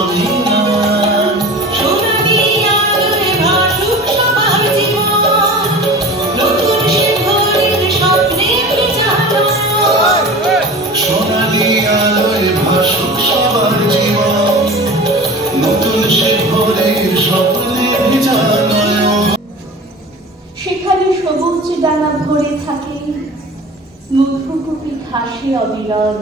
অভিমান। সোনালি আলোয় ভাসুক সবার জীবন, নতুন সে ভোরের স্বপ্নে ভেজা নয়ন। সোনালি আলোয় ভাসুক সবার জীবন, নতুন সে ভোরের স্বপ্নে ভেজা নয়ন। সেখানে সবুজ ডানা ভরে থাকে, মধুকুপি ঘাসে অবিরল।